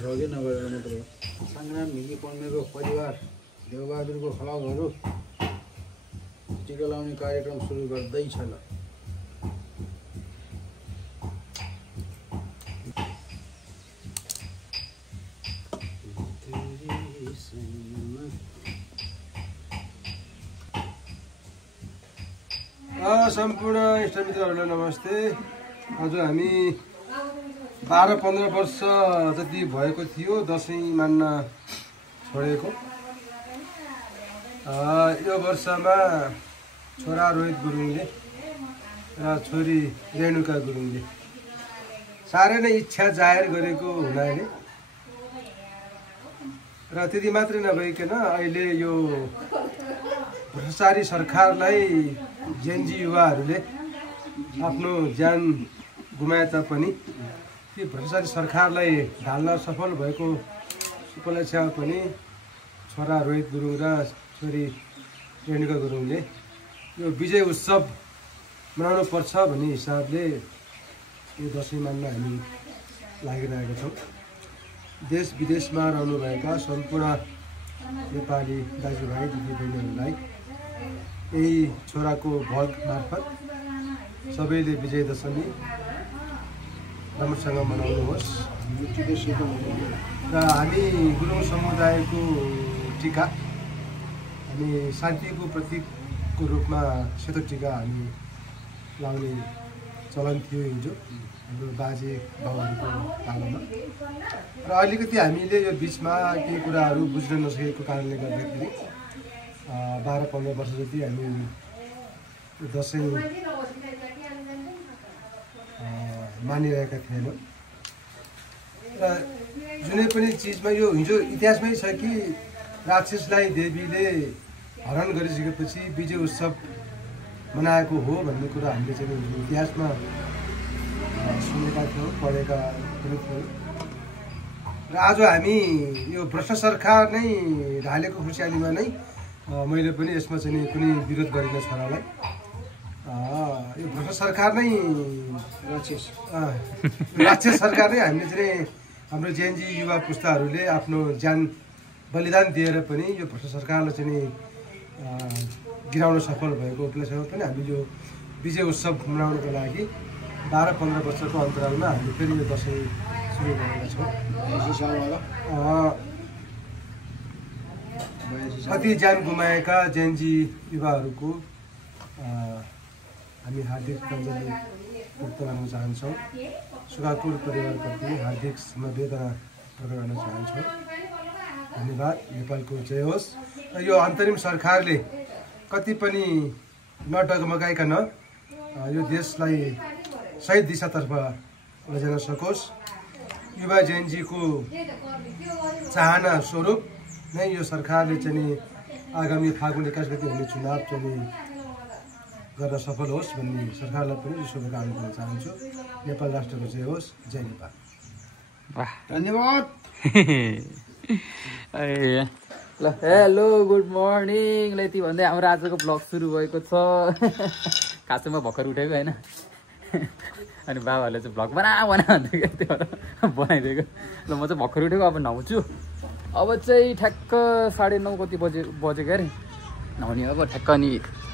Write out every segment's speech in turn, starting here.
छ कि नगरेर मात्रै हो। सङ्ग्राम भिकी पन्मेको परिवार देवबहादुरको खलबहरू टिका लाउने कार्यक्रम सुरु गर्दैछ ल। सम्पूर्ण इष्टमित्रहरूलाई नमस्ते। आज हामी 12-15 वर्ष जति भएको थियो दसैँ मान्न छोडेको। यो वर्षमा छोरा रोहित गुरुङले र छोरी रेणुका गुरुङले साह्रै नै इच्छा जाहेर गरेको हुनाले र त्यति मात्रै नभइकन अहिले यो भ्रष्टाचारी सरकारलाई जेनजी युवाहरूले आफ्नो ज्यान गुमाए तापनि ती भ्रष्टाचारी सरकारलाई ढाल्न सफल भएको उपलक्ष्यमा पनि छोरा रोहित गुरुङ र छोरी रेणुका गुरुङले यो विजय उत्सव मनाउनु पर्छ भन्ने हिसाबले यो दसैँ मान्न हामी लागिरहेका छौँ। देश विदेशमा रहनुभएका सम्पूर्ण नेपाली दाजुभाइ दिदीबहिनीहरूलाई यही छोराको भोग मार्फत सबैले विजय दशमी राम्रोसँग मनाउनुहोस् र हामी गुरुङ समुदायको टिका हामी शान्तिको प्रतीकको रूपमा सेतो टिका हामी लाउने चलन थियो हिजो हाम्रो बाजे बाउहरूको पालोमा र अलिकति हामीले यो बिचमा केही कुराहरू बुझ्न नसकेको कारणले गर्दाखेरि 12-15 वर्ष जति हामी दसैँ मानिरहेका थिएनौँ र जुनै पनि चिजमा यो हिजो इतिहासमै छ कि राक्षसलाई देवीले हरण गरिसकेपछि विजय उत्सव मनाएको हो भन्ने कुरा हामीले चाहिँ इतिहासमा सुनेका थियौँ, पढेका पनि थियौँ र आज हामी यो भ्रष्ट सरकार नै ढालेको खुसियालीमा नै मैले पनि यसमा चाहिँ कुनै विरोध गरिनँ छोरालाई। यो भ्रष्ट सरकार नै राक्षस सरकार नै हामीले चाहिँ हाम्रो जेएनजी युवा पुस्ताहरूले आफ्नो ज्यान बलिदान दिएर पनि यो भ्रष्ट सरकारलाई चाहिँ गिराउन सफल भएको उपलक्ष्यमा पनि हामी यो विजय उत्सव मनाउनको लागि 12-15 वर्षको अन्तरालमा हामी फेरि यो दसैँ सुरु गरेका छौँ। कति ज्यान गुमाएका जेएनजी युवाहरूको हामी हार्दिक श्रद्धाञ्जली व्यक्त गर्न चाहन्छौँ। सुगाकुर परिवारप्रति हार्दिक समवेदना प्रकट गर्न चाहन्छौँ। धन्यवाद। नेपालको जय होस्। र यो अन्तरिम सरकारले कति पनि नडगमगाइकन यो देशलाई सही दिशातर्फ लैजान सकोस्। युवा जेएनजीको चाहना स्वरूप नै यो सरकारले चाहिँ आगामी फागुन 21 गते हुने चुनाव चाहिँ गर्न सफल होस् भन्ने सरकारलाई पनि शुभकामना दिन चाहन्छु। नेपाल राष्ट्रको जय होस्। जय नेपाल। धन्यवाद। ल हेलो गुड मर्निङ ल यति भन्दै हाम्रो आजको ब्लग सुरु भएको छ। खासमा भर्खर उठेको होइन अनि बाबाहरूले चाहिँ भ्लग बना भन्थ्यो त्यो बनाइदिएको। ल म चाहिँ भर्खर उठेको अब नुहाउँछु। अब चाहिँ ठ्याक्क 9:30 कति बजेको अरे नुहाउने अब ठ्याक्क। अनि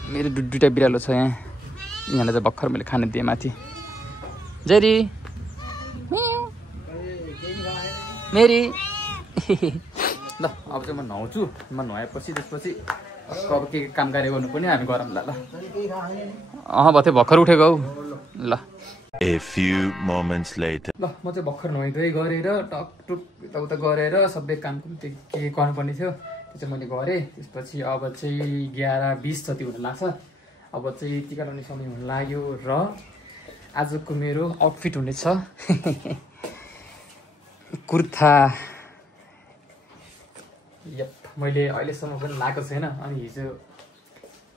मेरो दुईवटा बिरालो छ यहाँलाई चाहिँ भर्खर मैले खाना दिएँ माथि। जेरी मेरी ल अब चाहिँ म नुहाउँछु। म नुहाएपछि त्यसपछि अब के काम कार्य गर्नु पनि हामी गरौँला ल। भए भर्खर उठेको हौ ल। A few moments later. ल म चाहिँ भर्खर नुहाइधुवाइ गरेर टकटुक यताउता गरेर सबै काम के गर्नुपर्ने थियो त्यो चाहिँ मैले गरेँ। त्यसपछि अब चाहिँ 11:20 जति हुन लाग्छ। अब चाहिँ टिका लाउने समय हुन लाग्यो र आजको मेरो आउटफिट हुनेछ कुर्ता। यप मैले अहिलेसम्म पनि लगाएको छैन। अनि हिजो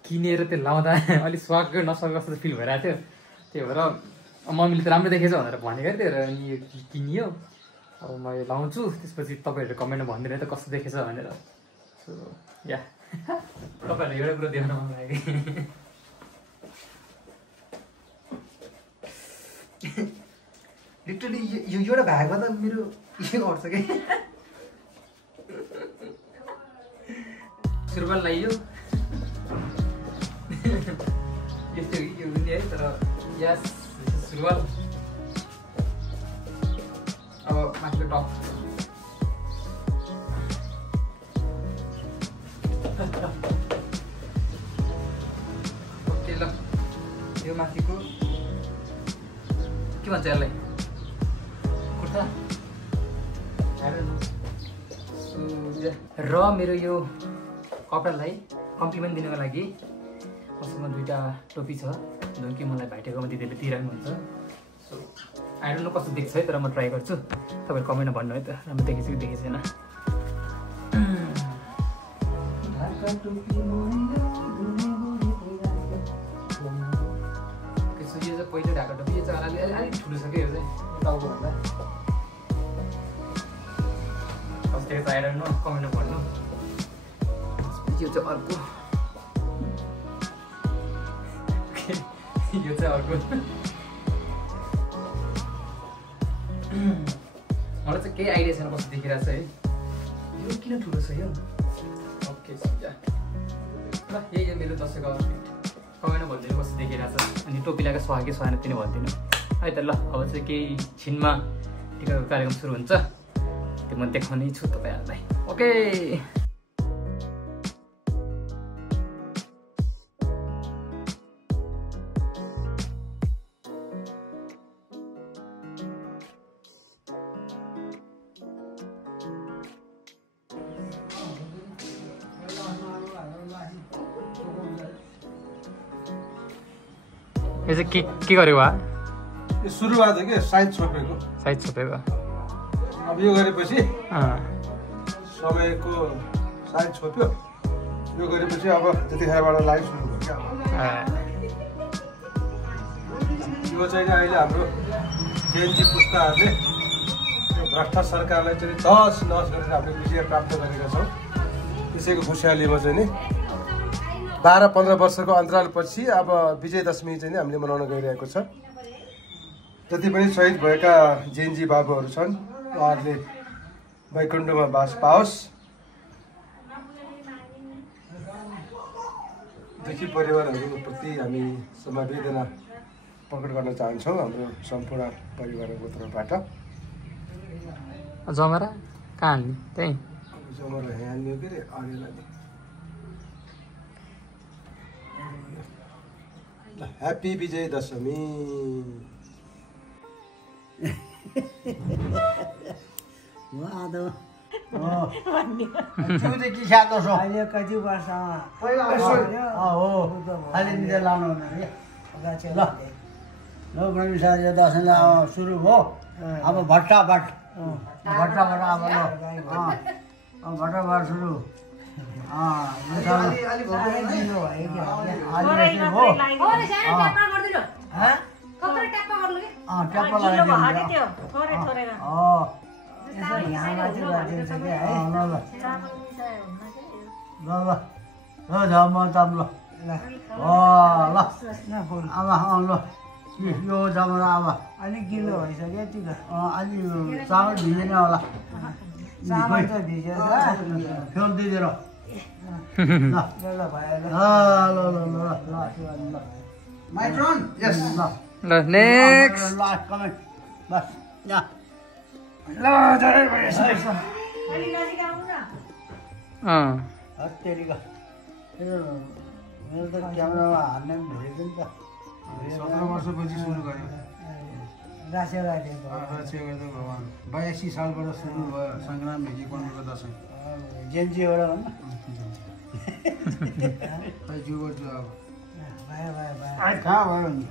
किनेर त्यो लाउँदा अलिक स्वागत नस्वागत जस्तो फिल भइरहेको थियो। त्यही भएर मम्मीले त राम्रो देखेछ भनेर भनेको थियो र अनि यो किनियो। अब म यो लाउँछु त्यसपछि तपाईँहरूले कमेन्टमा भनिदिनु त कस्तो देखेछ भनेर। सो या तपाईँहरूलाई एउटा कुरो देखाउन मन लाग्यो लिटरली यो एउटा भागमा त मेरो यो गर्छ कि सुरुवाल लगाइयो यस्तो यो हुने है तर यस सुरुवाल अब माथिको टप ओके ल यो माथिको के भन्छ यसलाई कुर्ता र मेरो यो कपडालाई कम्प्लिमेन्ट दिनको लागि मसँग दुईवटा टोपी छ जुन कि मलाई भाइटेकोमा दिदीले दिइरहनुहुन्छ सो आई डोन्ट नो कस्तो देख्छ है तर म ट्राई गर्छु तपाईँहरू कमेन्टमा भन्नु है त राम्रो देखेछ कि देखेको छैन यो चाहिँ पहिलो ढाका टोपी यो चाहिँ अलिक ठुलो छ कि यो चाहिँ टाउकोभन्दा कस्तो देख्छ आई डोन्ट नो कमेन्टमा भन्नु यो चाहिँ अर्को यो चाहिँ अर्को मलाई चाहिँ केही आइडिया छैन कस्तो देखिरहेको छ है यो किन ठुलो छ यो ओके ल यही मेरो दसैँको आउटफिट कमेन्टमा भनिदिनु कस्तो देखिरहेको छ अनि टोपी लगाएको सुहायो कि सुहाएन तिनी भनिदिनु है त ल अब चाहिँ केही छिनमा टिकाको कार्यक्रम सुरु हुन्छ त्यो म देखाउने छु तपाईँहरूलाई ओके यो चाहिँ के गरेको वा यो सुरुवात हो कि साइज छोपेको अब यो गरेपछि समयको साइज छोप्यो यो गरेपछि अब त्यतिखेरबाट लाइभ सुरु भयो यो चाहिँ अहिले हाम्रो जेएनजी पुस्ताहरूले भ्रष्ट सरकारलाई चाहिँ तहस नहस गरेर हामीले विजय प्राप्त गरेका छौँ त्यसैको खुसियालीमा चाहिँ नि 12-15 वर्षको अन्तरालपछि अब विजय दशमी चाहिँ हामीले मनाउन गइरहेको छ जति पनि शहीद भएका जेएनजी बाबुहरू छन् उहाँहरूले वैकुण्ठमा बास पाओस् दुखी परिवारहरूप्रति हामी समवेदना प्रकट गर्न चाहन्छौँ हाम्रो सम्पूर्ण परिवारको तर्फबाट जमरा कहाँ हाल्ने त्यही जमरा हाल्ने के अरे अरेला ह्याप्पी विजय दशमी अहिले कति वर्ष यो दसैँ सुरु भयो अब भट्टाभट अब भट्टाभट सुरु यो जमरा अब अलिक गिलो भइसक्यो त्यो अलि चामल भिजेन होला चामल त भिजेर फ्याउन दिँदैन ल नेक्स्ट लास्ट कमेन्ट बस ल जरै भइसक्यो हत्तेरीको मेरो त क्यामेरामा हान्ने पनि भोलिको नि त 17 वर्षपछि सुरु गर्यो भगवान् 82 सालबाट सुरु भयो सङ्ग्राम भिजिकनको दसैँ जेएनजीबाट कहाँ भयो नि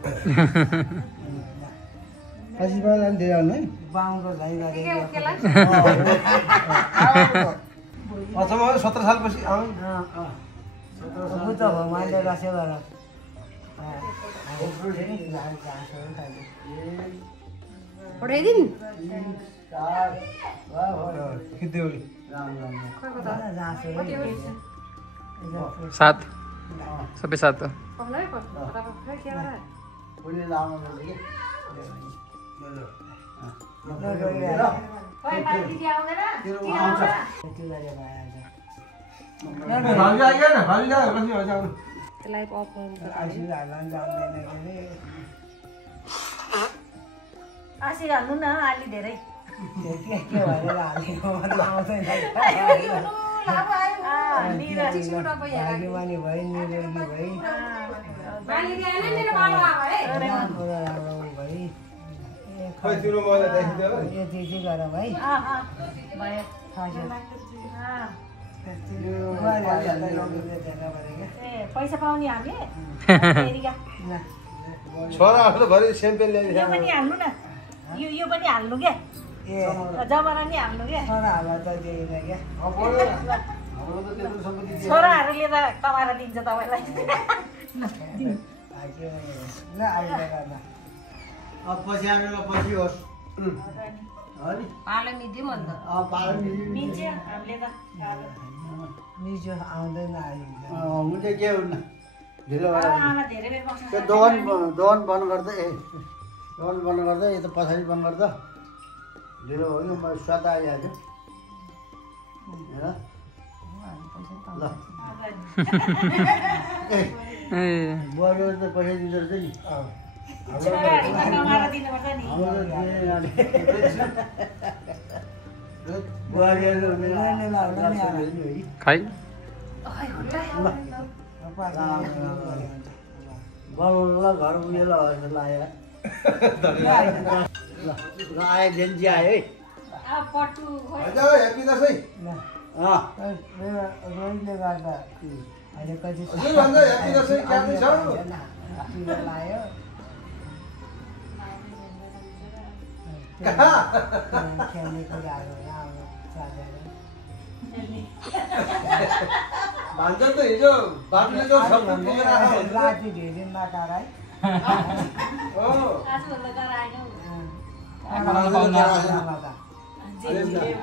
आशीर्वाद दिएर आउनु है बाहुँको झैँगाले अथवा 17 सालपछि आउनु बुद्ध भगवान्ले राख्यो गर पठाइदिनु खिच्देउली 7 सबै 7 पुलिस लाउनु भाभी आ गया ना भाभी जा कसरी भन्छ आउनु त्यसलाई अफ गर्नु आशिष हाल्न जान्दैन के अरे आशिष हाल्नु न अलि धेरै के भएर हालेको मतलब आउँदैन भाग्यमानी भई निरोगी भई राम्रो भई खै तिम्रो मलाई देखिदियो यति चाहिँ गर भाइ भयो पैसा पाउने हामी छोराहरूले भरि स्याम्पेल यो पनि हाल्नु न यो पनि हाल्नु क्या जमारा नि हाल्नु क्या छोराहरूलाई त दिएन क्या छोराहरूले त कमाएर दिन्छ तपाईँलाई ल अहिले गर्न अब पछि आएर पछि होस् पालो मिदियो म त मिल्छ हामीले त मिजो आउँदैन हुन्छ के हुन्न ढिलो आमा धेरै बेर बस्छ त्यो दोकान बन्द गर्दा दोकान बन्द गर्दा यो त पछाडि बन्द गर्दा ढिलो हो कि म स्वाद आइहाल्यो ल बुहारीहरू त पैसा दिँदो रहेछ नि कमाएर दिनुपर्छ नि बुहारीहरू खै बनाउनु ल घर उयो ल लाग्यो ल आयो जेन्जी आयो है पट्टु हेप्पी दसैँ मेरो रोहीले गर्दा अहिले कति हजुरभन्दा हेप्पी दसैँ क्याप्टी छ टिका लायो खेल्ने कुराहरू अब साथीहरू भन्छ त हिजो बाबुले जो सबै पुगेर आएको हुन्छ। राति धेरै नटाराई हो आजभन्दा गराएन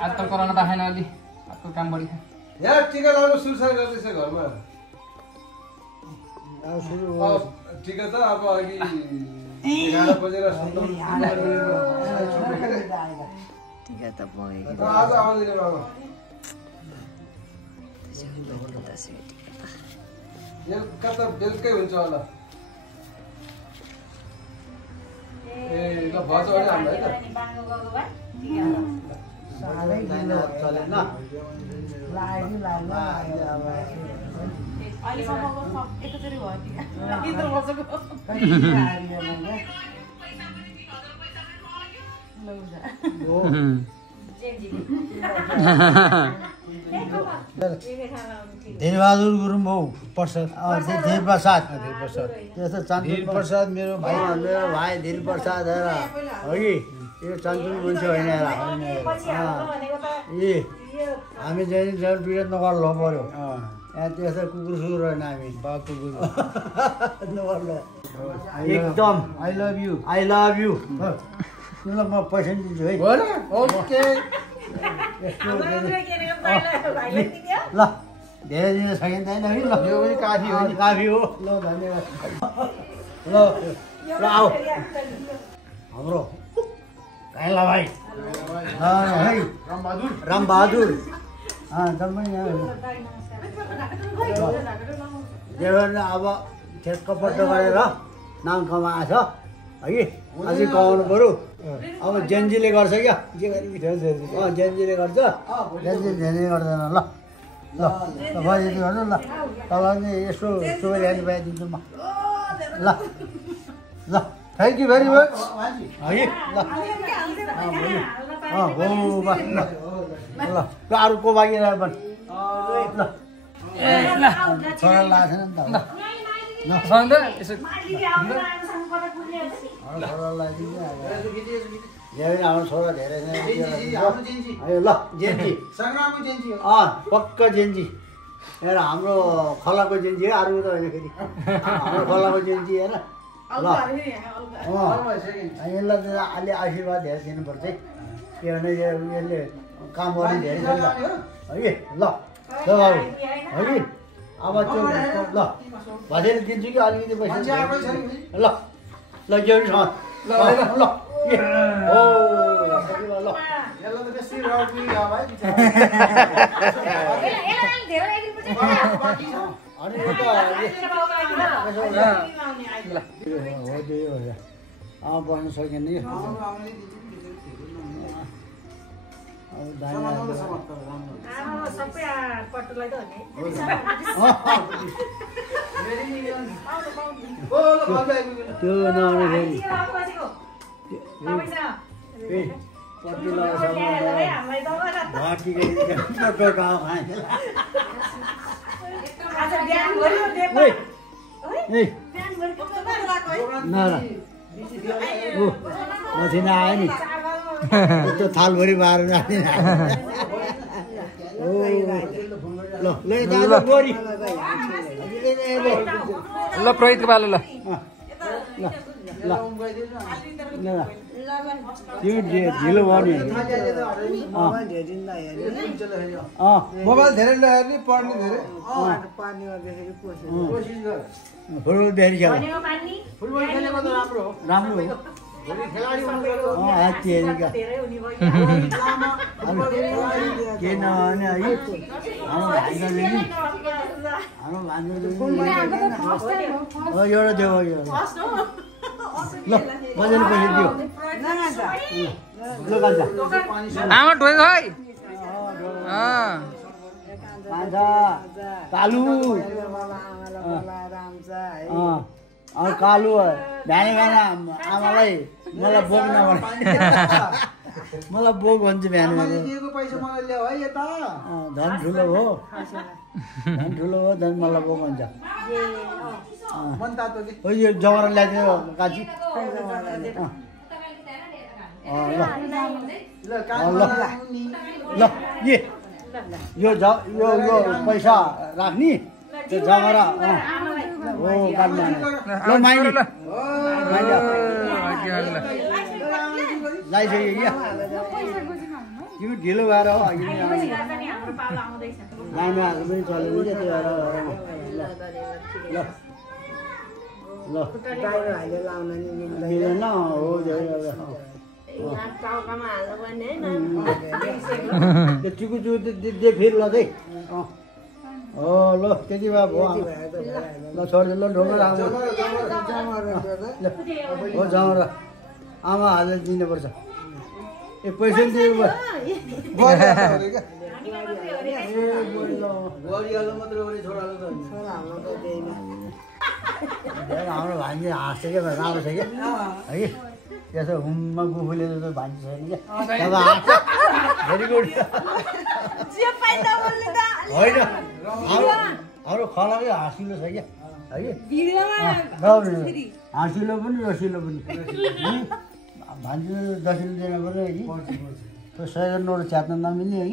आजकल कराउन पाएन अलि आजकल काम बढी यहाँ टिका लाउनु सुरसार गर्दैछ घरमा सुरु टिका त अब अघि 11 बजेर टिका त भयो आज आउँदैन बाबा बेलुका त बेलुकै हुन्छ होला ए ल भन्छ भने हामीलाई त बाङ्गो गएको भए साह्रै गिलो चलेन लाग्यो अब अहिलेसम्मको सब एकैचोटि भयो भित्र बसेको कति हारियो भने धीरबहादुर गुरुङ भाउ प्रसाद धीर प्रसाद त्यस्तो चान्दुल प्रसाद मेरो भाइ धीर प्रसाद हो कि यो चान्दुल मान्छे होइन ए हामी चाहिँ विरोध नगर ल पऱ्यो यहाँ त्यस्तो कुकुर सुकुर होइन हामी कुकुर नगर ल एकदम आई लभ यु तिमीलाई म पैसा दिन्छु है ओके ल धेरै दिन सकिँदैन है ल यो पनि काफी हो काफी हो ल धन्यवाद ल आऊ हाम्रो काइला भाइ है रामबहादुर जम्मै देवरले अब ठेक्कपट्ट गरेर नाम कमाएछ है अझै कमाउनु पऱ्यो अब जेन्जीले गर्छ क्या जेन्जीले गर्छ जेन्जी गर्दैन ल ल तपाईँ यति गर्नु ल तपाईँलाई चाहिँ यसो सुबै ल्यान्ड पाइदिन्छु म ल ल थ्याङ्क यू भेरी मच है ल ल अरू को बाँकी रह्यो पनि ल छोरा लाग्छ नि त हाम्रो छोरा धेरै ल जेन्जी पक्का जेन्जी हेर हाम्रो खलाको जेन्जी है अरू त होइन फेरि हाम्रो खलाको जेन्जी हेर ल यसलाई त अलि आशीर्वाद धेरै दिनुपर्छ है के भने यसले काम गर्ने धेरै छ नि त है ल बाबु है अब त्यो ल भजेर दिन्छु कि अलिकति पैसा ल ल ल ल बस्न सकेन नि सबै पट्टुलाई त हो नि त्यो नआउँदाखेरि पट्टी मसिना आयो नि त्यो थालभरि बाह्र राख्ने ल गोरी ल प्रहितको पालो ल त्यो ढिलो भयो नि मोबाइल धेरै नहेर्ने पढ्ने धेरै फुटबल धेरै खेल राम्रो हो हात्तीहरूका के नभने है हाम्रो भान्जाले एउटा देऊ ल मजाले पैसा दियो ल कान्छा आमा ढोएको है कालु कालु बिहान बिहान आमालाई मलाई बोक नभने मलाई बोक भन्छ बिहान धन ठुलो हो धन मलाई बोक भन्छ यो जमरा ल्याइदियो काजी ल यो पैसा राख्ने त्यो जमरा हो काट्नु ल माइली लाइसक्यो क्या तिमी ढिलो भएर हो अघि नानीहरू पनि चल्यो नि त्यो ल मिलेन हो टिकु चु दे फेरि ल चाहिँ हो ल त्यति भए भयो ल छोडिदिनु ल ढोका हो जमरा आमा हालेर दिनुपर्छ ए पैसा दिनु हाम्रो भान्जी हाँस्छ क्या राम्रो छ क्या है त्यसो हुममा गुफुले त भान्जी छैन क्या भेरी गुड होइन हाम्रो खलाकै हाँसिलो छ क्या है हाँसिलो पनि रसिलो पनि भान्जी दसिलो दिन पऱ्यो है त्यो 100 नोट च्यात्न नमिल्ने है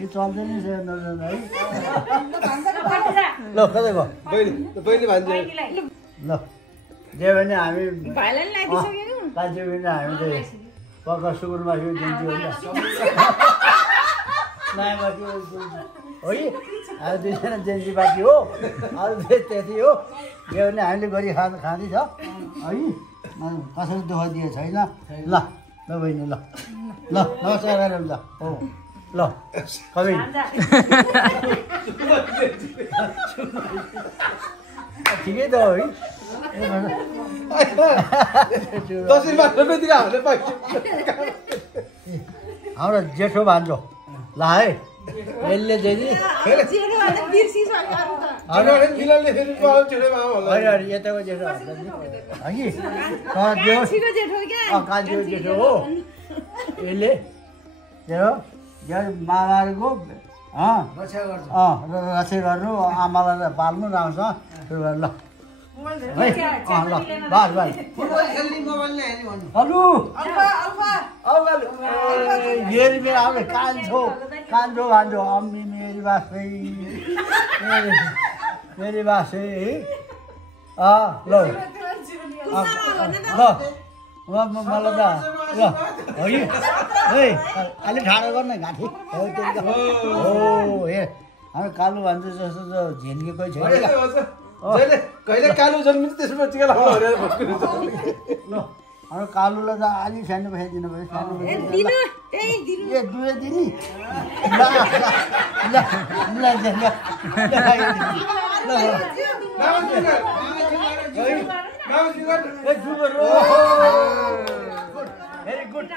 यो चल्दैन 100 नोट है ल कतै भयो बहिनी भान्जी ल जे भने हामी कान्छी भने हामी चाहिँ पक्का सुकुरमा यो दिन्छु होइन नयाँमा त्यो हो है अब दुईजना जेन्जी बाँकी हो अरू त्यति हो जे भने हामीले गरी खाँदैछ है कसरी दुःख दिएको छैन ल ल बहिनी ल ल नमस्कार गरौँ ल हो ल कवि ठिकै त हो है हाम्रो जेठो भान्जो ल है यसले चाहिँ यताको जेठो कान्छीको जेठो हो यसले मामाहरूको रक्षा गर्नु आमालाई पाल्नु राम्रोसँग ल है ल बास बास हेलो मेरी मेरो आउने कान्छो भान्जो अम्मी मेरी बासै मेरी बासै है ल ल मलाई त ल है अलिक ठाडो गर्न घाँटी हो हे हाम्रो कालु भन्छ जस्तो त झिन्के कोही छैन कहिले कालु जन्मिन्छ त्यसमा टिका लगाउनु ल अब कालुलाई त अलि सानो पैसा दिनु पर्यो सानो ए दुई दिने भेरी गुड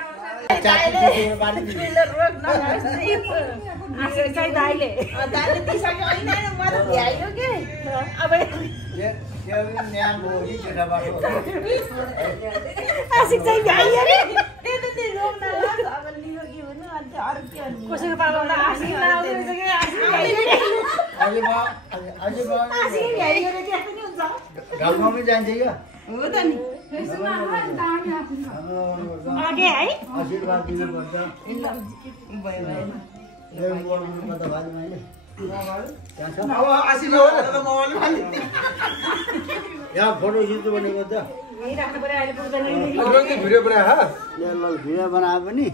गाउँमा पनि जान्छ क्या हो त नि आगे है आशीर्वाद दिनुपर्छ यहाँ फोटो खिच्नु भनेको त भिडियो बनायो भिडियो बनाए पनि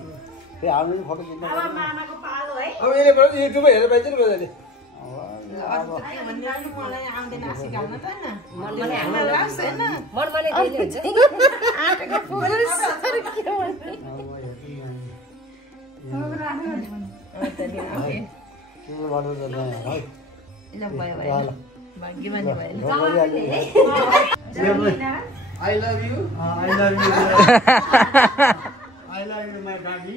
फेरि हामीले फोटो खिच्नु मामाको पालो है अब यसले पनि युट्युबमा हेरेर पाइन्छ नि मजाले मलाई आउँदैन आसी गाउन त हैन I love you. I love you. I love you, my daddy.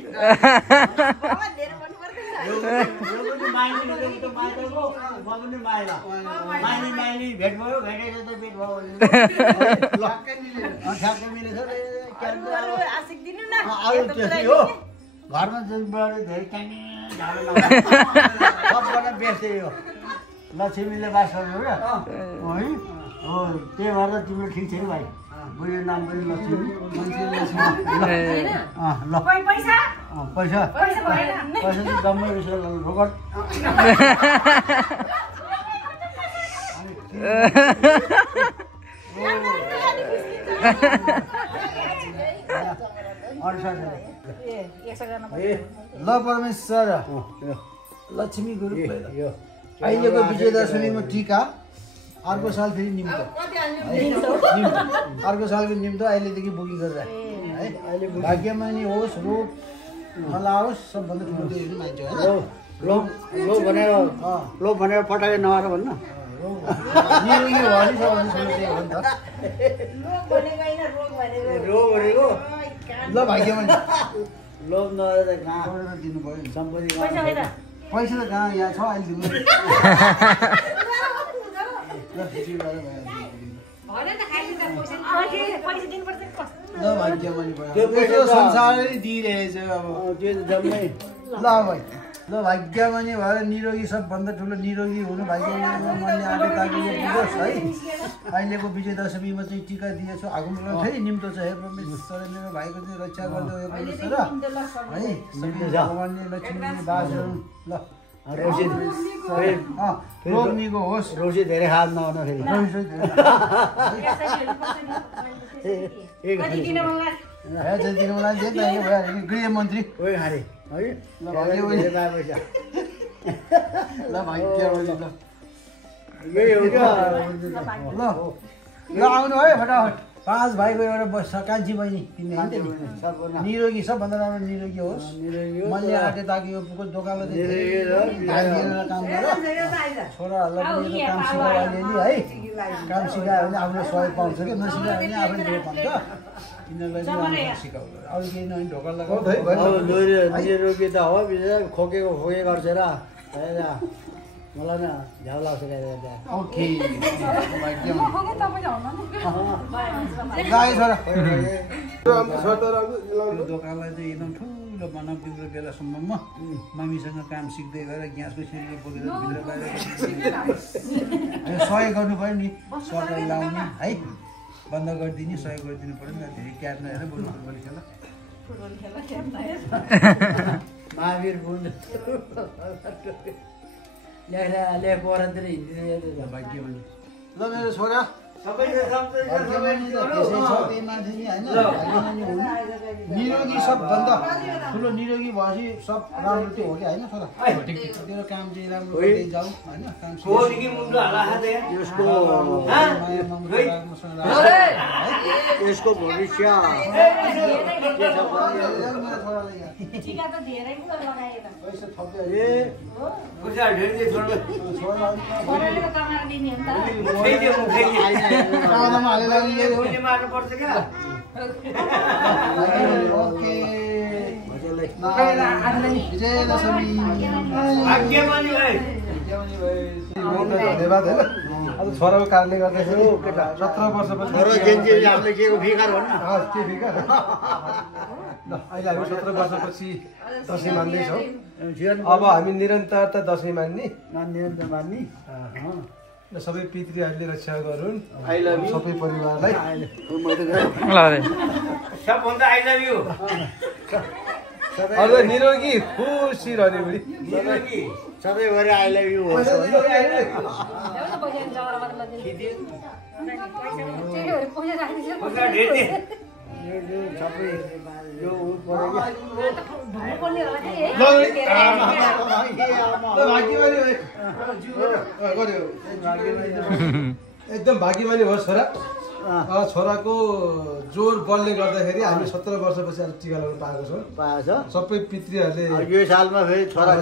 भेट भयो भेटेर त भेट भयो ठ्याक्कै मिलेछ अरू त्यस्तै हो घरमा धेरै चाहिने सबजना बेच्दै हो लक्ष्मीले बास गर्यो क्या है हो त्यही भएर तिम्रो ठिक छैन भाइ बुढीको नाम पनि लक्ष्मी ल पैसा पैसा चाहिँ जम्मै विषय रोकट ल परमेश्वर लक्ष्मी गुरु अहिलेको विजयदशमीमा टिका अर्को साल फेरि निम्तो अर्को सालको निम्तो अहिलेदेखि बुकिङ गरेर है भाग्यमा नि होस् रोग नलाओस् सबभन्दा ठुलो त्यो मान्छ लो भनेर पटाए नआएर भन्नु निरोगी भयो नि सबभन्दा ठुलो त्यही हो नि त रोग भनेको ल भाग्यमा नि लोभ नआएर त कहाँ दिनु पऱ्यो नि सम्पत्ति पैसा त कहाँ यहाँ छ अहिले संसारै दिइरहेछ अब त्यो जम्मै ल भाइ ल भाग्यमानी भएर निरोगी सबभन्दा ठुलो निरोगी हुनु भाग्यमानी मनले आँटे ताकेको पुगोस् है अहिलेको विजयदशमीमा चाहिँ टिका दिएछु आगमन फेरि निम्तो छ हे परमेश्वर मेरो भाइको चाहिँ रक्षा गर्दै हो परमेश्वर है भगवान्ले लक्ष्मीले बासहरू ल रोग्नेको होस् रोसी धेरै हात नहुनु फेरि गृहमन्त्री ल आउनु है फटाफट 5 भाइको एउटा बस्छ कान्छी बहिनी तिमी निरोगी सबभन्दा राम्रो निरोगी होस् मैले आँटे ताकेको पुगो दोकानमा काम गर छोराहरूलाई पनि काम सिकायो अलिअलि है काम सिकायो भने आफूले सहयोग पाउँछ कि नसिकायो भने आफैले जो पाउँछ यिनीहरूलाई सिकाउनु अरू केही नभए ढोका लगाऊ निरोगी त हो खोकेको खोके गर्छ र मलाई न झ्याउ लाग्छ ओके दोकानलाई चाहिँ एकदम ठुलो बनाऊ तिम्रो बेलासम्ममा मम्मीसँग काम सिक्दै गएर ग्यासको सिलिन्डर बोकेर भित्र बाहिर सहयोग गर्नु पऱ्यो नि सरकारी लाउने है बन्द गरिदिने सहयोग गरिदिनु पऱ्यो नि धेरै क्याट नहेर बोल्नु फुटबल खेला महावीर बुन्द ल्याएको वरातिर हिँड्दै भाग्य भने ल मेरो छोरा निरोगी सबभन्दा ठुलो निरोगी भएपछि सब राम्रो चाहिँ हो कि होइन छोरा तेरो काम चाहिँ राम्रो गर्दै जाऊ होइन यसको भविष्य टिका त धेरै पो लगाएर पैसा थप्दै छोराले त कमाएर दिने हो ओके धन्यवाद होइन आज छोराको कारणले गर्दाखेरि 17 वर्षपछि के भिकार हो के भिकार ल अहिले हामी 17 वर्षपछि दसैँ मान्दैछौँ अब हामी निरन्तरता दसैँ मान्ने निरन्तर मान्ने र सबै पितृहरूले रक्षा गरून् सबै परिवारलाई सबभन्दा आई लभ यु अझ निरोगी खुसी रहने बुढी सधैँभरि आई लभ यु होस् एकदम भाग्यमानी होस् छोरा छोराको जोर बलले गर्दाखेरि हामी 17 वर्षपछि आज टिका लगाउन पाएको छौँ सबै पितृहरूले यो सालमा फेरि छोरा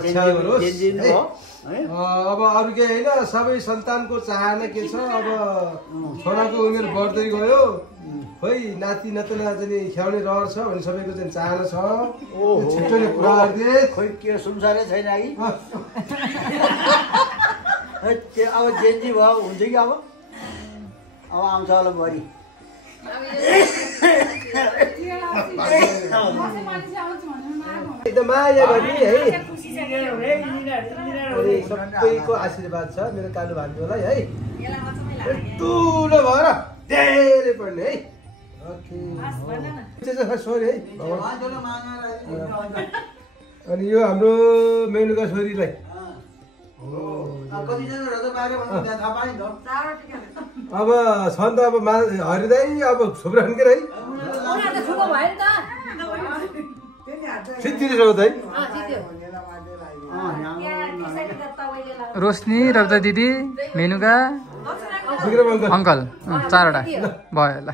अब अरू केही होइन सबै सन्तानको चाहना के छ अब छोराको उमेर बढ्दै गयो खोइ नाति नतना चाहिँ ख्याउने रहर छ भन्ने सबैको चाहिँ चाहना छ छिट्टो नै पुरा गरिदिए खोइ के संसारै छैन कि अब जेन्जी भयो हुन्छ कि अब आउँछ होला बढी एकदम माया गरी है सबैको आशीर्वाद छ मेरो कालो भान्जोलाई है ठुलो भएर धेरै पढ्ने है छोरी है अनि यो हाम्रो मेनुका छोरीलाई अब छन् त अब हरिदाई अब छोप्रानकै है सिद्धिसक्यो दाइ रोशनी रब्दा दिदी मेनुका अङ्कल 4वटा भयो ल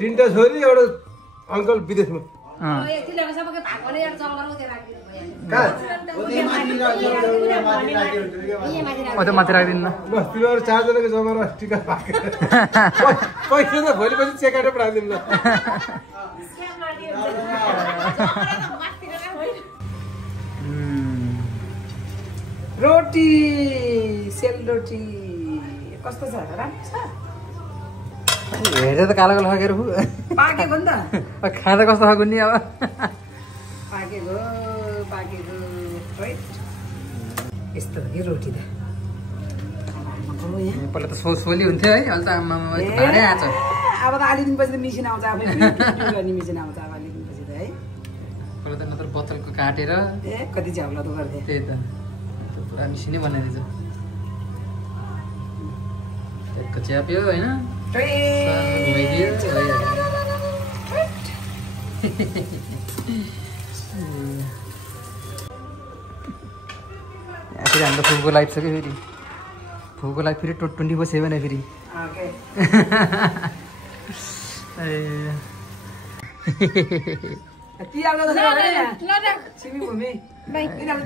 3टा छोरी एउटा अङ्कल विदेशमा माथि राखिदिनु बस तिमीहरू 4जनाको जमामा टिका पैसा त भोलिपछि चेकाटो पठाइदिउँ ल रोटी सेलरोटी कस्तो छ राम्रो छ हेरेर त कालो कालो खाएर पाकेको नि त खाँदा कस्तो खाएको नि अब पाकेको यस्तो हो कि रोटी त पहिला त सोली हुन्थ्यो है अहिले त भाँडै आएको अब त अलि दिनपछि त मिसिन आउँछ आफै गर्ने मिसिन आउँछ अब अलि दिनपछि त है पहिला त नत्र बोतलको काटेर कति झ्याउला त गर्थे त्यही त पुरा मिसिनै बनाइदिन्छ त्यसको च्याप्यो होइन फेरि हाम्रो फुलको लाइट छ कि फेरि फुलको लाइट फेरि 24/7 है फेरि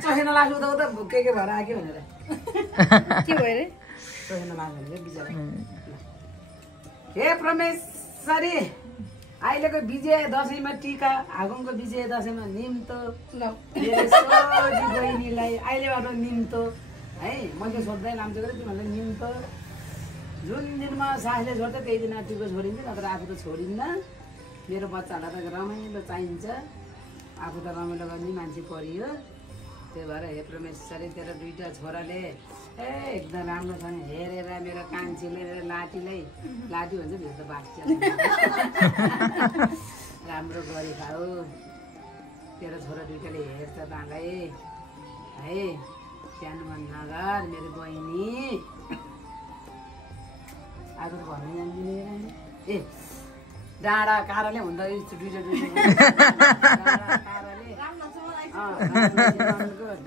चहेन लाग्नु त के भएर आयो भनेर के भयो रे चहेन लाग्नु बिचरा हे परमेश्वरी अहिलेको विजय दसैँमा टिका आगमको विजय दसैँमा निम्तो बहिनीलाई अहिलेबाट निम्तो है मैले सोध्दै लान्छु कि तिमीहरूलाई निम्तो जुन दिनमा सासले छोड्छ त्यही दिन टिको छोडिन्छ नत्र आफू त छोडिन्न मेरो बच्चाहरूलाई त रमाइलो चाहिन्छ आफू त रमाइलो गर्ने मान्छे परियो त्यही भएर हे परमेश्वरी तेरो 2टा छोराले एकदम राम्रो छ हेरेर मेरो कान्छीले लाटीलाई लाटी भन्छ नि त बाँच्छ राम्रो गरी खाऊ तेरो छोरा 2टाले हेर्छ तँलाई है सानो मन नगर मेरो बहिनी आज त भन्नु जान्दिनँ ए डाँडा काराले हुँदा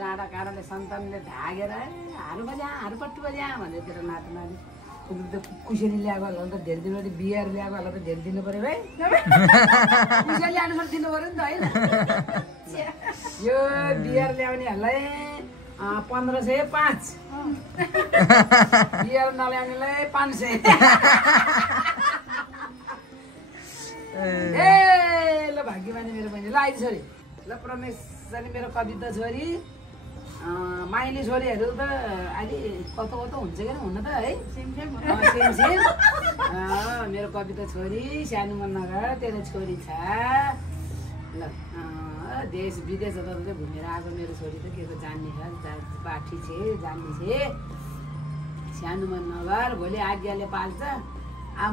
डाँडा काराले सन्तानले ढागेर हारू बजा हारू पट्टु बजा भनेर तेरो नाति नानी कुसेली ल्याएको होला त धेरै दिनपछि बिहार ल्याएको होला त धेरै दिनु पऱ्यो है कुसेली अनुसार दिनु पऱ्यो नि त होइन यो बिहार ल्याउनेहरूलाई 1505 बिहार नल्याउनेलाई 500 ए ल भाग्यमानी मेरो बहिनी ल आइज छोरी ल प्रमेशले मेरो कविता छोरी माइली छोरीहरू त अहिले कता कता हुन्छ क्या हुन त है सेम मेरो कविता छोरी सानोमा नगर तेरो छोरी छ ल देश विदेश जताततै घुमेर आएको मेरो छोरी त के त जान्ने छ पाठी छे जान्ने छे सानोमा नगर भोलि आज्ञाले पाल्छ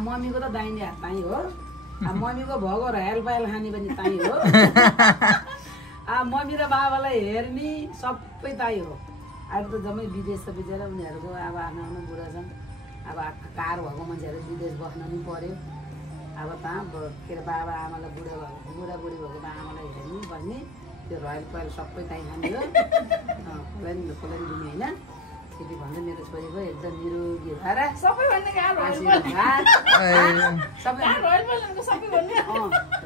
मम्मीको त दाहिने हात ताई हो मम्मीको भगो हेल पायल खाने पनि ताई हो मम्मी र बाबालाई हेर्ने सबै ताई हो अहिले त जम्मै विदेश त बिचरा उनीहरूको अब आफ्नो बुढा छन् अब कार भएको मान्छेहरू विदेश बस्न नि पर्यो अब कहाँ के अरे बाबा आमालाई बुढाबुढी भएको त आमालाई हेर्ने बस्ने त्यो रोयल पायल सबै ताई खाने हो खोलाइ दिने होइन त्यति भन्दा मेरो छोरीको एकदम निरोगी भएर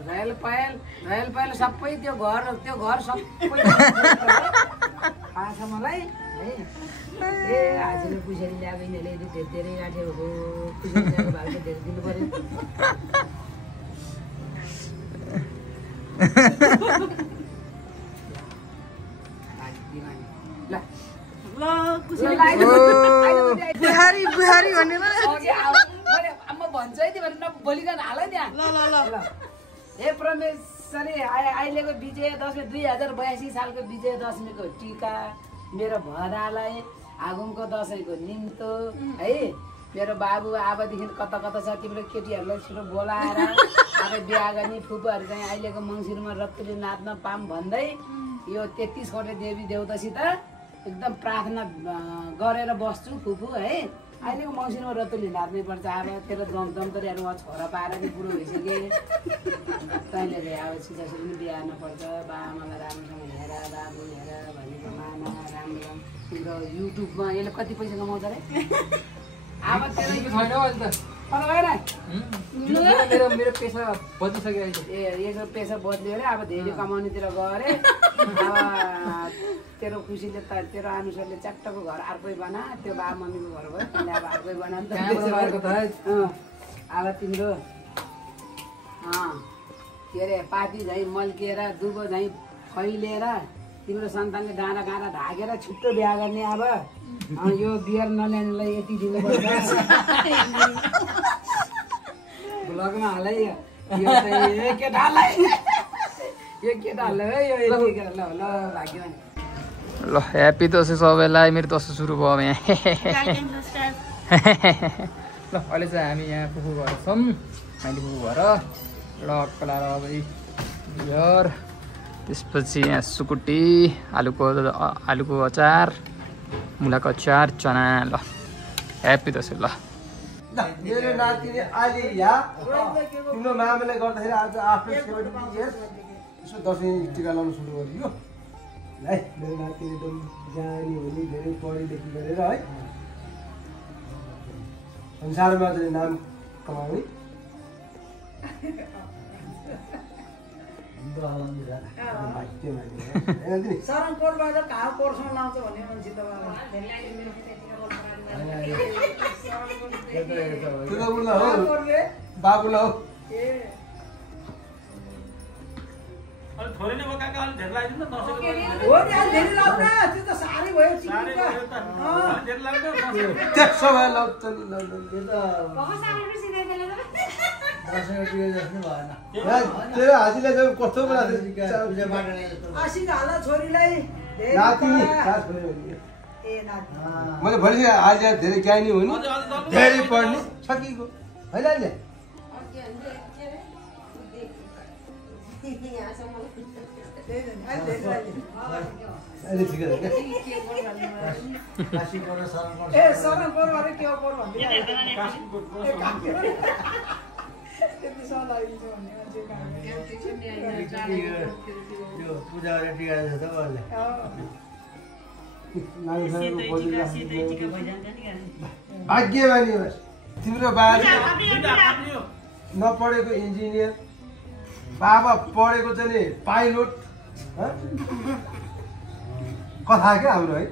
रोयल पायल सबै त्यो घर सबै पाछ मलाई है ए आजले पुसेरी ल्याएको यिनीहरूले यदि धेरै राखेको हो पुसेरी ल्याएको भएको धेरै दिनु पऱ्यो बुहारी बुहारी भन्ने म भन्छु है तिमीहरू नबोलिकन हाल त्यहाँ ल हे परमेश्वरी अहिलेको विजय दशमी 2082 सालको विजय दशमीको टिका मेरो भदालाई आगमको दसैँको निम्तो है मेरो बाबु आबादेखि कता कता छ तिम्रो केटीहरूलाई छिटो बोलाएर अब बिहा गर्ने फुपूहरू चाहिँ अहिलेको मङ्सिरमा रत्तुली नाच्न पाम भन्दै यो 33 वटा देवी देवतासित एकदम प्रार्थना गरेर बस्छु फुपू है अहिलेको मङ्सिरमा रत्तुली नाच्नै पर्छ अब तेरो दमतरीहरू छोरा पाएर नि बुढो भइसके तैँले चाहिँ अब छिटो पनि बिहा हाल्नुपर्छ बाबाआमालाई राम्रोसँग हेर बाबु हेर भनेको मामा राम्रो तिम्रो युट्युबमा यसले कति पैसा कमाउँछ अरे अब तेरो छैन अहिले त मेरो पेसा बदलिसक्यो अहिले ए यसो पेसा बदल्यो अरे अब धेरै कमाउनेतिर गयो अरे अब तेरो खुसीले त तेरो अनुसारले च्याट्टको घर अर्कै बना त्यो बाबा मम्मीको घर भयो तिमीले अब अर्कै बना नि त अब तिम्रो के अरे पाती झैँ मल्किएर दुबो झैँ फैलिएर तिम्रो सन्तानले डाँडा काँडा ढाकेर छिट्टो बिहा गर्ने अब यो बियर नल्याउनेलाई यति दिनुपर्छ ब्लगमा हालै यो केटालाई है यो यतिखेर ल भाग्यमानी ल ह्याप्पी दसैँ सबैलाई मेरो दसैँ सुरु भयो यहाँ ल अहिले चाहिँ हामी यहाँ फुफू घर छौँ माइली फुफू घर ल अक्कलाएर अब बियर त्यसपछि यहाँ सुकुटी आलुको अचार मुलाको अचार चना ल ह्याप्पी दसैँ ल मेरो नातिले आलिया तिम्रो मामाले गर्दाखेरि आज आफ्नो यसो दसैँ टिका लाउनु सुरु गरियो है मेरो नाति एकदम ज्ञानी हुने धेरै पढी लेखी गरेर है संसारमा चाहिँ नाम कमाउने सरङकोटबाट घाउ कोर्समा लाउँछ भन्ने मान्छे बाबुला हो हाजीलाई कस्तो छोरीलाई मैले भोलि आज धेरै ज्ञानी हुनु धेरै पढ्ने सकिएको होइन अहिले अहिले ठिकै छ क्या काशीकोट र शरणकोट ए शरणकोट भने के हो कोट भन्दै त्यति सल्लाह दिन्छ भन्ने मान्छे यो पूजा गरेर टिका छ त उहाँले भाग्यमानी तिम्रो बाबा नपढेको इन्जिनियर बाबा पढेको चाहिँ नि पाइलोट कथा क्या हाम्रो है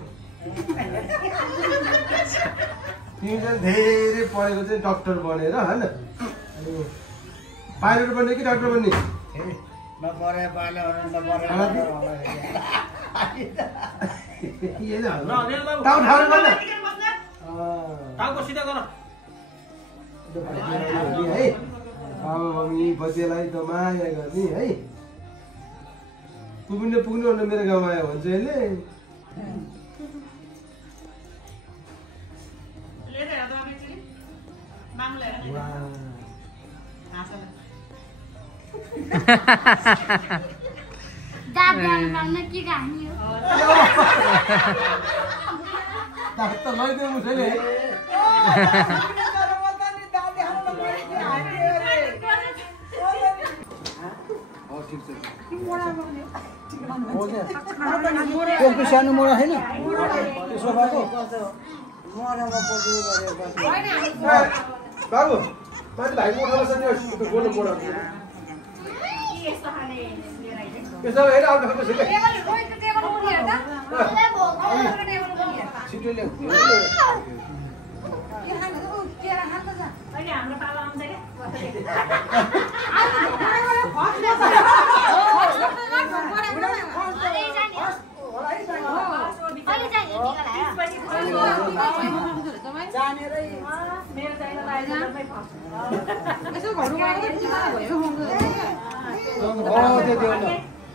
तिमी चाहिँ धेरै पढेको चाहिँ डक्टर बनेर होइन पाइलट बन्ने कि डक्टर बन्ने नपढे पाइलट है बाबा मम्मी बच्चीलाई त माया गर्ने है पुग्नु भने मेरो गाउँमा आयो भन्छ यसले त लैदियो मुसैले त्यसको सानो मोडा छैन त्यो सोफाको बाबु माथि भाइको उठाउनु छ त्यो गोलो मोडा यसो हेर अब छिटो ल्याऊ हाम्रो पाला आउँछ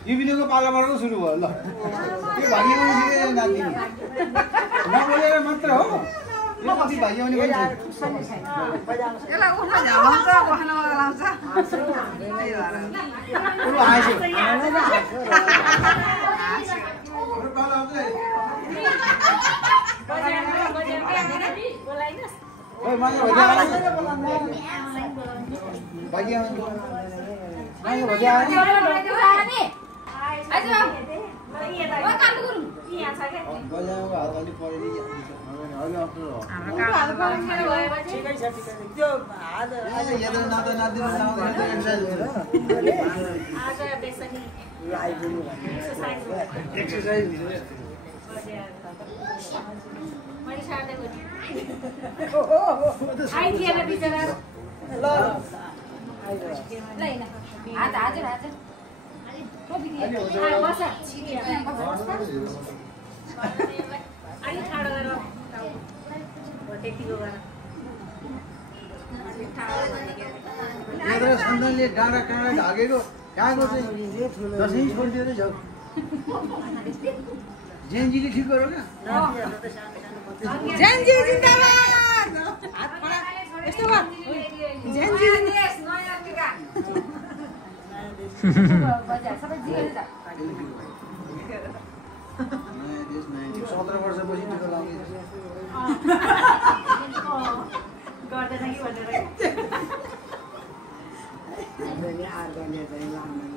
युविलीको पालाबाट सुरु भयो ल त्यो भाग्यमानी नाच्दिनु नबोलेर मात्र हो कति भाग्यमानी पनि सन्तानले डाँडा काँडा ढाकेको कहाँको चाहिँ दसैँ छोडिदिँदै छ जेनजीले ठिक गरौँ न जेनजी जिन्दाबाद यस्तो गर जेनजी 17 वर्षपछि टिका लाउने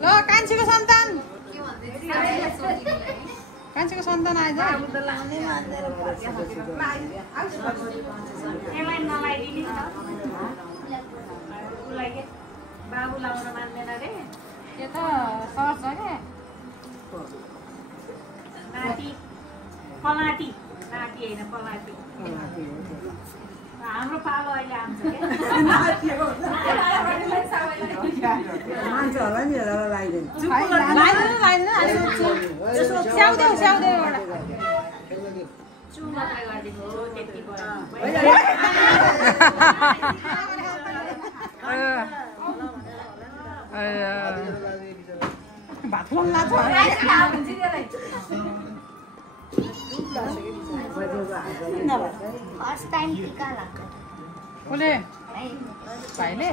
ल कान्छीको सन्तान आइज बाबु लाउन मान्दैन रे यो त सर्छ के नाति पलाटी नाति होइन पलाटी हाम्रो पालो अहिले आउँछ चु मात्रै गरिदिनु हो त्यति फर्स्ट टाइम टीका लाग्छ बोले भाइले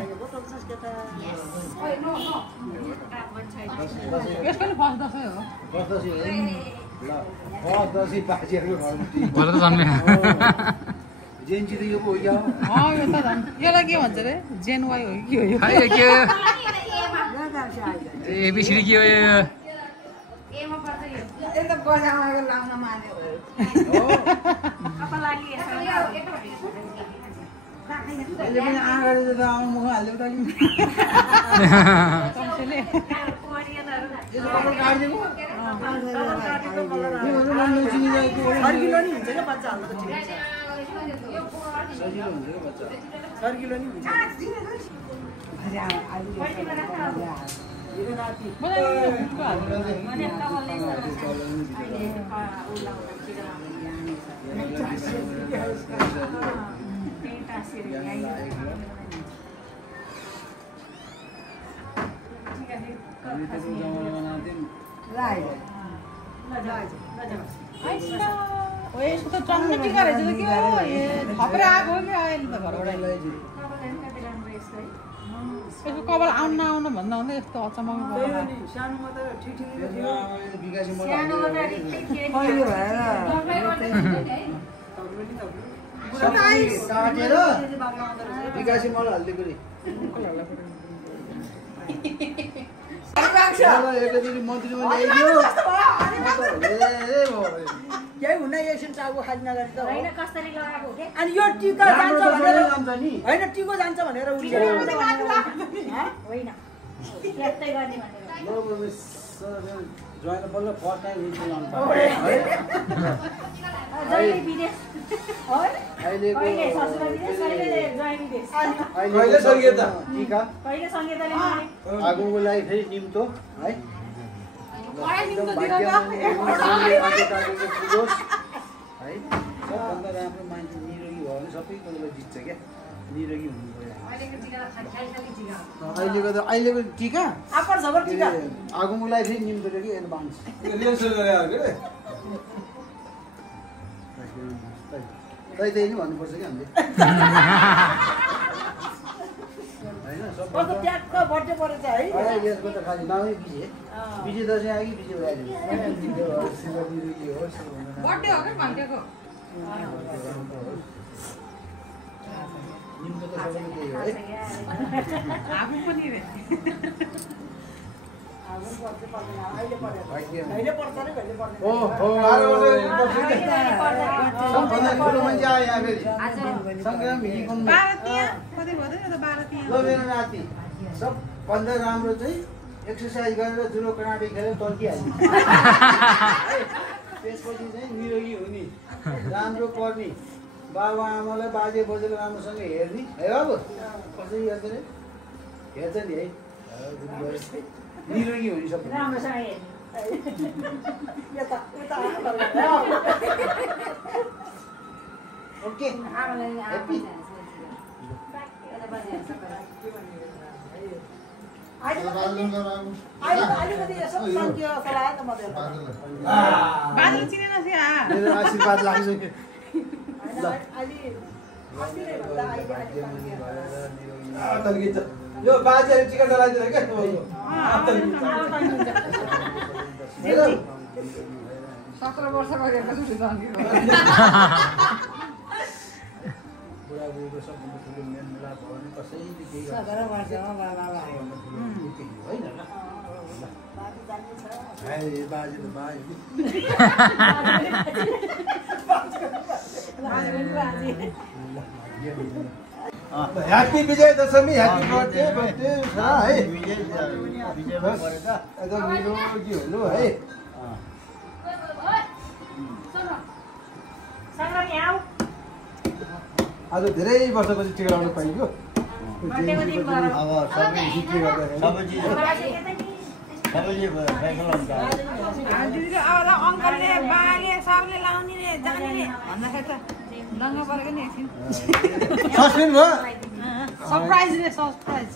यसको नि फर्स्ट दसैँ हो भोलि त जन्मे जेन्जी त यो पो हो क्या यो त झन् यसलाई के भन्छ रे जेन वाइ हो कि के हो खै के हो एबिसिडी के हो यो एकदम बजामा लाउन मान्यो अहिले पनि आँगाले त आउनु मुख हाल्दै त सर्किलो नि हुन्छ क्या बच्चाहरू त ठिक छ सर्किलो नि हुन्छ यसको त चम्ने टिका रहेछ त के हो थपेर आएको हो कि अहिले त घरबाट यसको कपाल आउनु नआउनु भन्दा भन्दा यस्तो अचम्मको सानोमा त ठिक थियो विकासी मलाई काटेर विकासी मलाई हालिदिएको एकचोटि मन्त्रीमा ल्याइदियो केही हुन्न एकछिन चाउको खाली नगरी त होइन कसरी लगाएको हो के अनि यो टिका जान्छ भनेर नि होइन टिको जान्छ भनेर होइन त्यस्तै गर्ने भनेर ज्वाइँले बल्ल फर्स्ट टाइम जहिले विदेश अहिलेको कहिले ससुरा विदेश कहिले ज्वाइँ विदेश कहिले संगीता टिका कहिले सङ्गीतले आगोको लागि फेरि निम्तो है सबभन्दा राम्रो मान्छे निरोगी भयो भने सबै कुरोलाई जित्छ क्या निरोगी हुनु पर्यो अहिलेको टिका आपर झबर टिका आगोको लागि फेरि निम्तो कि एडभान्स रिहर्सल गरे त्यही नै भन्नुपर्छ कि हामीले कस्तो ट्याक्क बर्थडे परेछ है यसको त खालि नामै बिजे बिजे दसैँ आयो कि बिजे भइहाल्यो बर्थडे हो क्या भन्टेको निम्तो त सबैले त्यही हो है आफू पनि रे कहिले पर्छ नि कहिले पर्दैन सबभन्दा ठुलो मान्छे आयो यहाँ फेरि सङ्ग्राम हिँडिकौँ 12 त्यहाँ कति भयो त 12 त्यहाँ ल मेरो नाति सबभन्दा राम्रो चाहिँ एक्सर्साइज गरेर जुरो कराटे खेलेर तर्किहाल्ने त्यसपछि चाहिँ निरोगी हुने राम्रो पढ्ने बाबा आमालाई बाजे बोजूले राम्रोसँग हेर्ने है बाबु कसरी हेर्छ नि हेर्छ नि है निरोगी हुने सबै राम्रोसँग हेर्ने ओके ह्याप्पी अलिकति यसो सङ्ख्या सल्लाह त म बादल चिनेन से मेरो आशीर्वाद लाग्छ यो बाजेले टिका डलाइदिएर क्या 17 वर्ष गरेको छु जान्छु बुढाबुढीको सबभन्दा ठुलो मेलमिलाप भयो भने कसैले केही होइन बाजे त बाजे ह्याप्पी विजय दशमी ह्याप्पी बर्थडे है एकदम निरोगी हुनु है आज धेरै वर्षपछि टिका लगाउनु पाइयो अब सबै दिदीले अब अङ्कलले बाले सबले लाउने रे जाने रे भन्दाखेरि त दङ्ग परेको नि एकछिन सस्पेन्ड भयो सरप्राइज रे सरप्राइज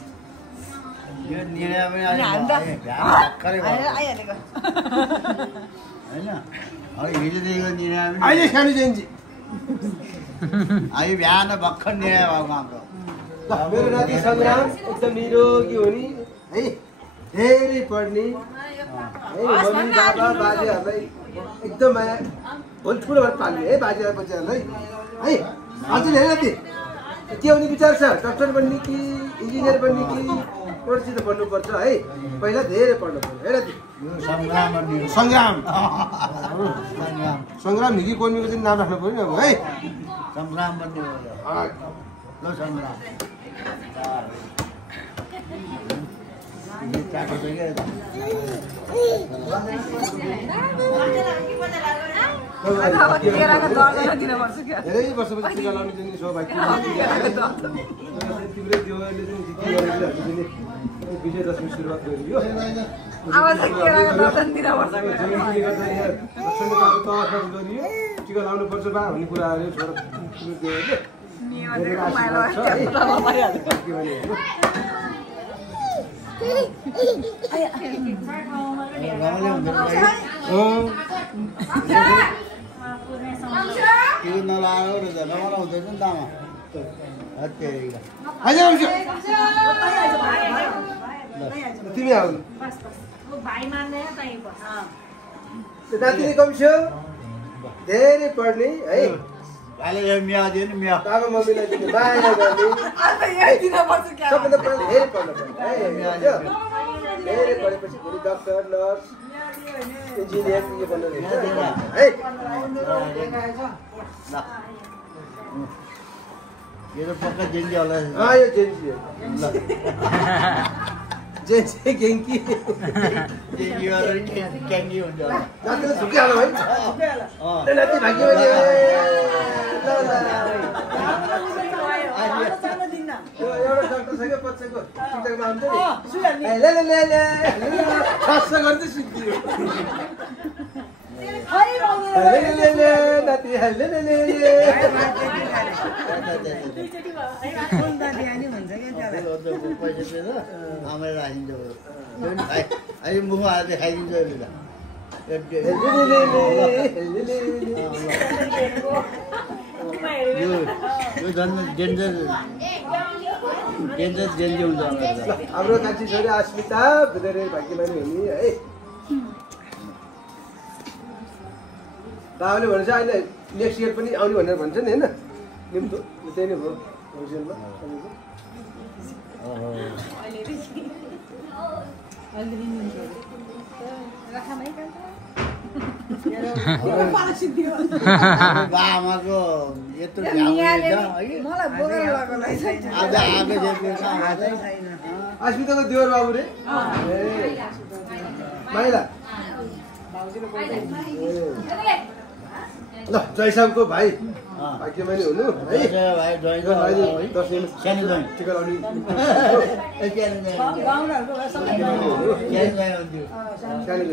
यो निर्णय पनि आइहालेको होइन अब हिजोदेखिको निर्णय पनि अहिले सानो जयन्ती अहिले बिहान भर्खर निर्णय भएको हाम्रो मेरो नाति सङ्ग्राम एकदम निरोगी हुने है धेरै पढ्ने है मम्मी बाबा बाजेहरूलाई एकदम माया भोलि ठुलो भएर पाल्ने है बाजे बच्चाहरूलाई है हजुर हेर नाति के हुने विचार छ डक्टर बन्ने कि इन्जिनियर बन्ने कि पढ्छु त पढ्नुपर्छ है पहिला धेरै पढ्नु पर्छ है नाति सङ्ग्राम हिगी कर्मीको चाहिँ नाम राख्नु पऱ्यो नि अब है सङ्ग्राम बन्ने ल सङ्ग्राम धेरै वर्षपछि टिका लाउनु दिने सौभाग्य तिम्रै देवरले चाहिँ के गरेर विजयदशमी सुरुवात गरियो गरियो टिका लाउनु पर्छ बा भन्ने कुराहरू छोरा नलाएर रमाइलो हुँदैछ नि तामा तिमी आउनु नातिनी कम छ धेरै पढ्ने है भाइले मिया दियो नि मिया बाबा मम्मीलाई दिने माया गर्ने सबभन्दा पहिला धेरै पढ्नु पर्छ धेरै पढेपछि भोलि डक्टर नर्स इन्जिनियर के बन्नु है यो त पक्का जेन्जी होला यो जेन्जी हो जेन्जी गेङ्की जेन्जी वाला क्याङ्गी हुन्छ होला नातिले झुकिहाल्नु है नाति भाग्यमानी एउटा डक्टर छ क्या पछिको टिकटकमा आउँछ नि ले खर्च गर्दै सिद्धियो नाति पैसा दिएर आमाले राखिन्छ अहिले मुखमा हाल्दै खाइदिन्छ यो झन् डेन्जर जेन्जी हुन्छ हाम्रो कान्छी छोरी अस्मिता धेरै भाग्यमानी हुने है बाबुले भन्छ अहिले नेक्स्ट इयर पनि आउने भनेर भन्छ नि होइन निम्तो त्यही नै भयो होलसेलमा आमाको यत्रो अस्मिताको देवर बाबु रे माइला ल जयसाबको भाइ भाग्यमानी हुनु है टिका लाउने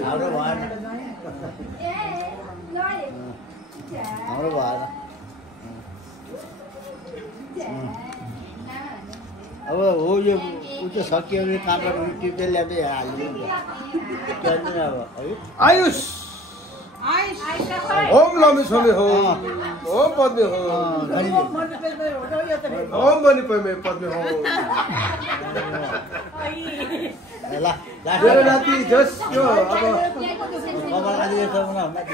हाम्रो भएन अब हो यो ऊ त सकियो भने काँक्रा टिप्दै ल्याउँदै हालिदिन्छ अब है आयुष ओम लम्बी छोमे हो ओम पद्मे हो ओम मणि पद्मे हो मेरो नाति जस यो अब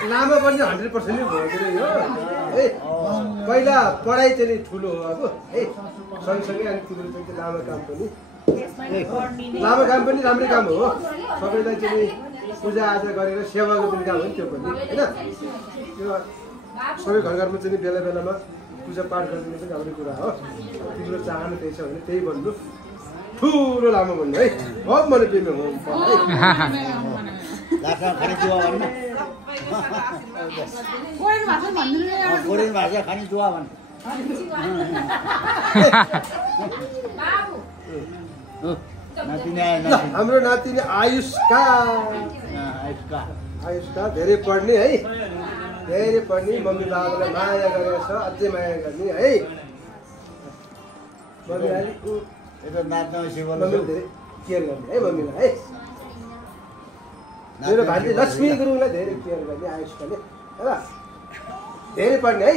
लामा पनि 100% नै भयो यो है पहिला पढाइ चाहिँ ठुलो हो अब है सँगसँगै अनि तिम्रो चाहिँ लामा काम पनि राम्रै काम हो सबैलाई चाहिँ पूजाआजा गरेर सेवा गर्ने काम हो नि त्यो पनि होइन त्यो सबै घर घरमा चाहिँ बेला बेलामा पूजापाठ गरिदिनु पनि राम्रै कुरा हो तिम्रो चाहना त्यही छ भने त्यही भन्नु ठुलो लामो भन्नु है अब मैले तिमी हो कोरियन भाषा खाने दुवा भन्नु हाम्रो नातिनी आयुषका धेरै पढ्ने है धेरै पढ्ने मम्मी बाबालाई माया गरेर छ अझै माया गर्ने है मम्मी अलिक यता नाच्न धेरै केयर गर्ने है मम्मीलाई है मेरो भान्जी लक्ष्मी गुरुङलाई धेरै केयर गर्ने आयुषकाले है धेरै पढ्ने है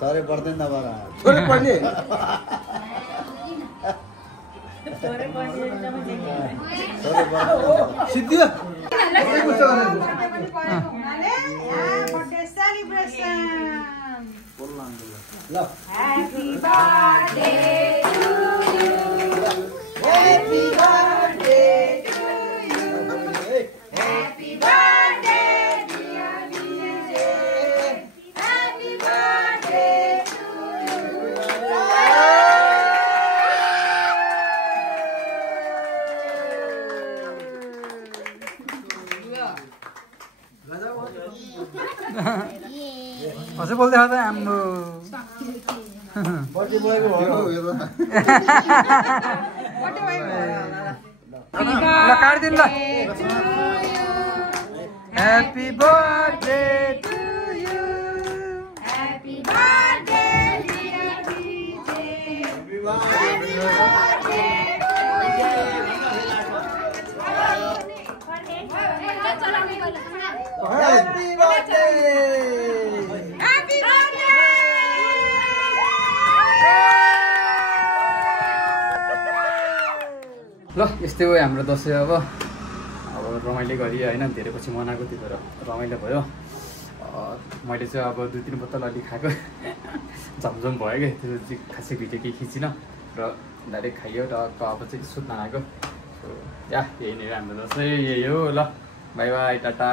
थोरै पर्दैन नभएर थोरै पर्ने थोरै पर्दैन सिद्धियो ल Happy birthday to you. Happy birthday to you. Happy birthday dear Vijay. Happy birthday to अझै बोल्दै त हाम्रो बर्थडे बोयको हो ल काटिदिनु ल happy birthday to you Happy birthday dear Vijay. Happy birthday to you. Happy birthday Happy birthday. ल यस्तै हो हाम्रो दसैँ अब रमाइलो गरी होइन धेरै पछि मनाएको त्यही भएर रमाइलो भयो मैले चाहिँ अब 2-3 बोतल अलि खाएको झमझम भयो क्या त्यो चाहिँ खासै भिडियो केही खिचिनँ र डाइरेक्ट खाइयो र अब चाहिँ सुत्न आएको या यही नै हाम्रो दसैँ यही हो ल बाई बाई टाटा